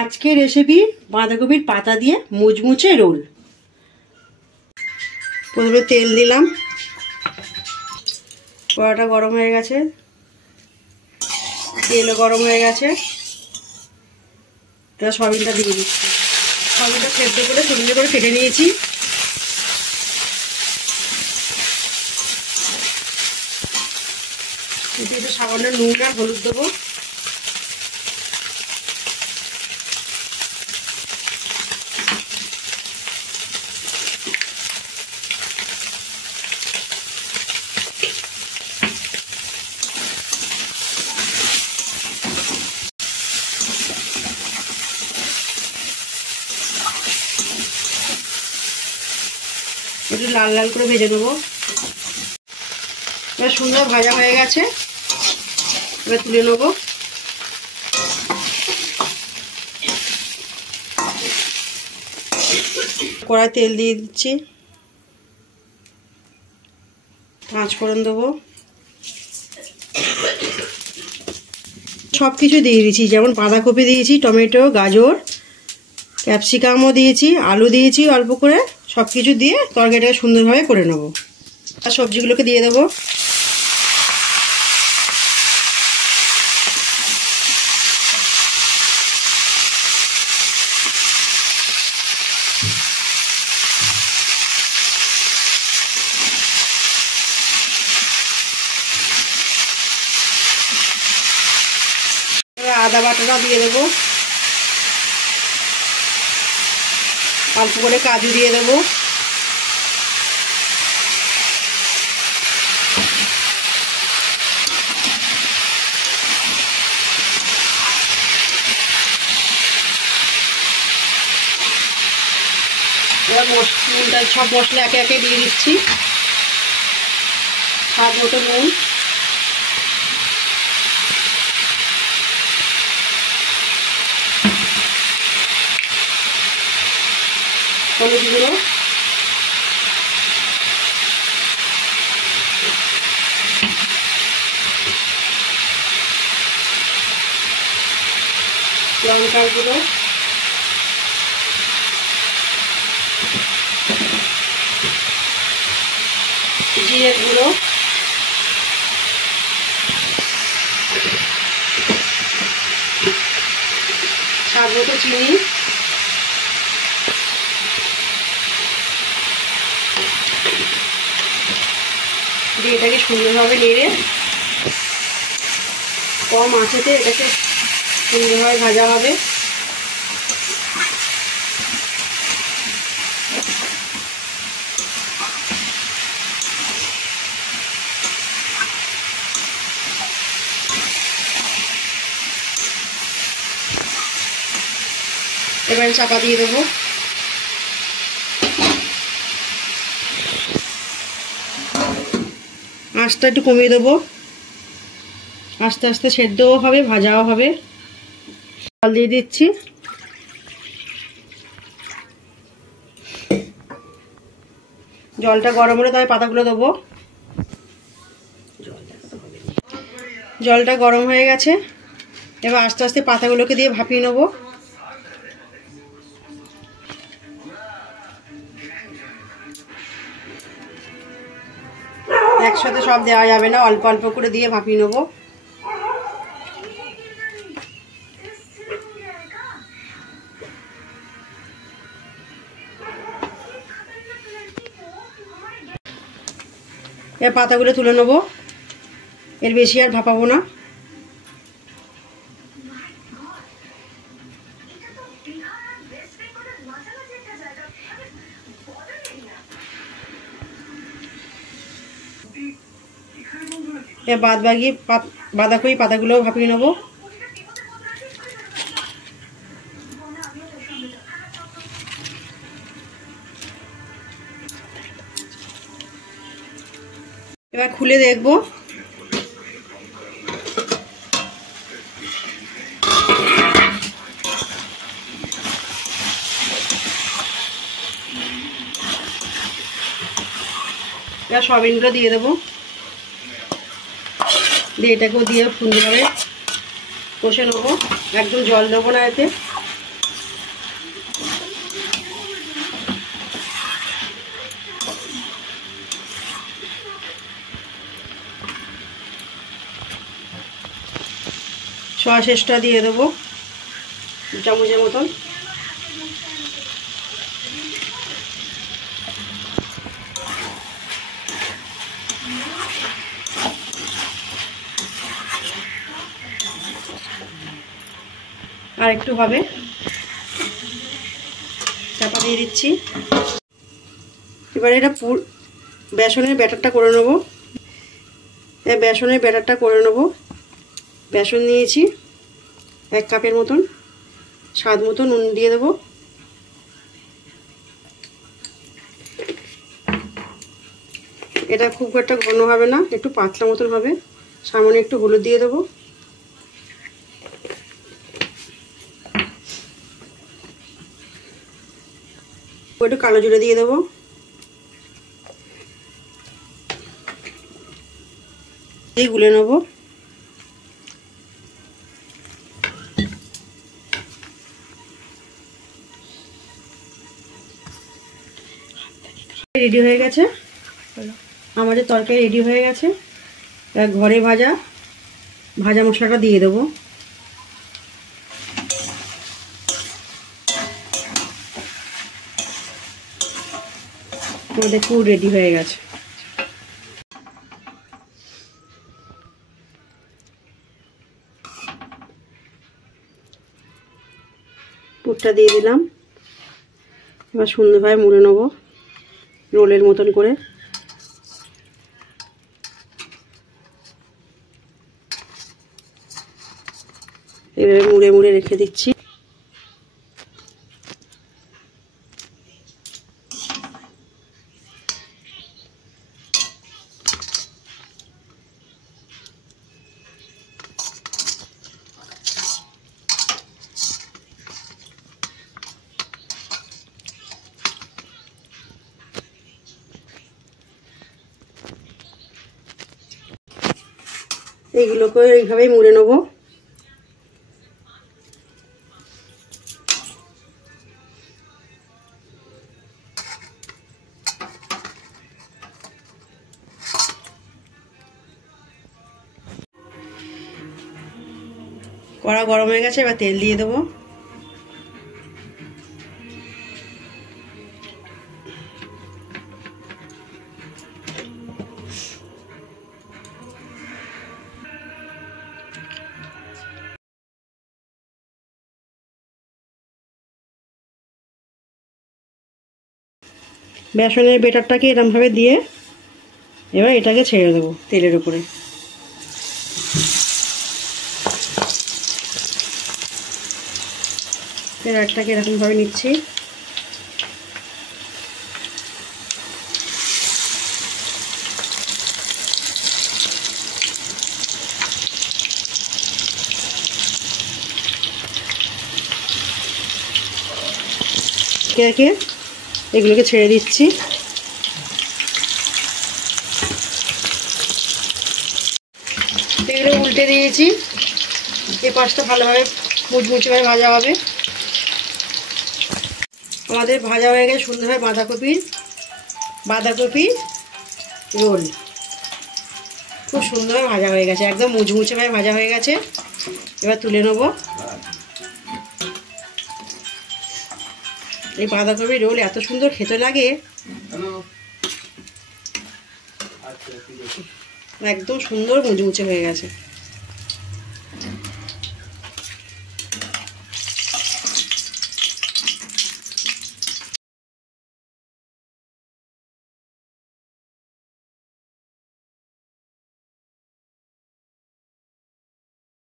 আজকে রেসিপি বাঁধাকপির পাতা দিয়ে মুচমুচে রোল। প্রথমে তেল দিলাম, কড়াটা গরম হয়ে গেছে, তেলও গরম হয়ে গেছে। এবার সয়াবিনটা দিয়ে দিচ্ছি। সয়াবিনটা সেদ্ধ করে সুন্দর করে কেটে নিয়েছি। একটু সামান্য নুন আর হলুদ দেবো। একটু লাল লাল করে ভেজে নেবো। এবার সুন্দর ভাজা হয়ে গেছে, এবার তুলে নেবো। কড়াই তেল দিয়ে দিচ্ছি, পাঁচফোড়ন দেবো। সব কিছু দিয়ে দিয়েছি, যেমন বাঁধাকপি দিয়েছি, টমেটো, গাজর, ক্যাপসিকামও দিয়েছি, আলু দিয়েছি অল্প করে। সব কিছু দিয়ে তরকারিটাকে সুন্দরভাবে করে নেব। আর সবজিগুলোকে দিয়ে দেবো। এবার আদা বাটাটা দিয়ে দেবো, অল্প করে কাজু দিয়ে দেবো। এবার নুনটা সব মশলা একে একে দিয়ে দিচ্ছি। স্বাদ মতো নুন, হলুদ গুঁড়ো, লঙ্কার গুঁড়ো, জিরের গুঁড়ো, স্বাদ মতো চিনি, দিয়ে এটাকে সুন্দরভাবে নেড়ে কম আঁচেতে এটাকে সুন্দরভাবে ভাজা হবে। এবারে চাপা দিয়ে দেবো। আঁচটা একটু কমিয়ে দেবো, আস্তে আস্তে সেদ্ধও হবে, ভাজাও হবে। জল দিয়ে দিচ্ছি। জলটা গরম হলে তবে পাতাগুলো দেবো। জলটা গরম হয়ে গেছে, এবার আস্তে আস্তে পাতাগুলোকে দিয়ে ভাপিয়ে নেবো। একসাথে সব দেওয়া যাবে না, অল্প অল্প করে দিয়ে ভাপিয়ে নেবো। এবার পাতাগুলো তুলে নেবো, এর বেশি আর ভাপাবো না। এবার বাদ বাকি বাঁধাকপি পাতাগুলোও ভাপিয়ে নেবো। এবার খুলে দেখবো। এবার সয়াবিনগুলো দিয়ে দেবো, দিয়ে এটাকেও দিয়ে সুন্দরভাবে কষে নেবো। একদম জল দেবো না এতে। সয়া সসটা দিয়ে দেবো 2 চামচের মতন। আর একটু হবে, চাপা দিয়ে দিচ্ছি। এবারে এটা বেসনের ব্যাটারটা করে নেব। বেসনের ব্যাটারটা করে নেব। বেসন নিয়েছি 1 কাপের মতন, স্বাদ মতো নুন দিয়ে দেবো। এটা খুব একটা ঘন হবে না, একটু পাতলা মতন হবে। সামান্য একটু হলুদ দিয়ে দেবো। একটু কালো জিরে দিয়ে দেবো। এই গুলে নেব। রেডি হয়ে গেছে, আমাদের তরকারি রেডি হয়ে গেছে। ঘরে ভাজা মশলাটা দিয়ে দেবো। আমাদের পুর রেডি হয়ে গেছে। পুরটা দিয়ে দিলাম। এবার সুন্দরভাবে মুড়ে নেবো রোলের মতন করে। এভাবে মুড়ে মুড়ে রেখে দিচ্ছি। এইগুলোকে এইভাবেই মুড়ে নেব। কড়া গরম হয়ে গেছে, এবার তেল দিয়ে দেবো। বেসনের ব্যাটারটাকে এরকমভাবে দিয়ে এবার এটাকে ছেড়ে দেবো তেলের উপরে। ব্যাটারটাকে এরকমভাবে নিচ্ছি। এগুলোকে ছেড়ে দিচ্ছি। এগুলো উল্টে দিয়েছি। এই পাশটা ভালোভাবে মুচমুচেভাবে ভাজা হবে। আমাদের ভাজা হয়ে গেছে সুন্দরভাবে বাঁধাকপি রোল। খুব সুন্দরভাবে ভাজা হয়ে গেছে, একদম মুচমুচেভাবে ভাজা হয়ে গেছে। এবার তুলে নেব। এই বাঁধাকপি রোল এত সুন্দর খেতে লাগে, একদম সুন্দর মুচমুচে হয়ে গেছে।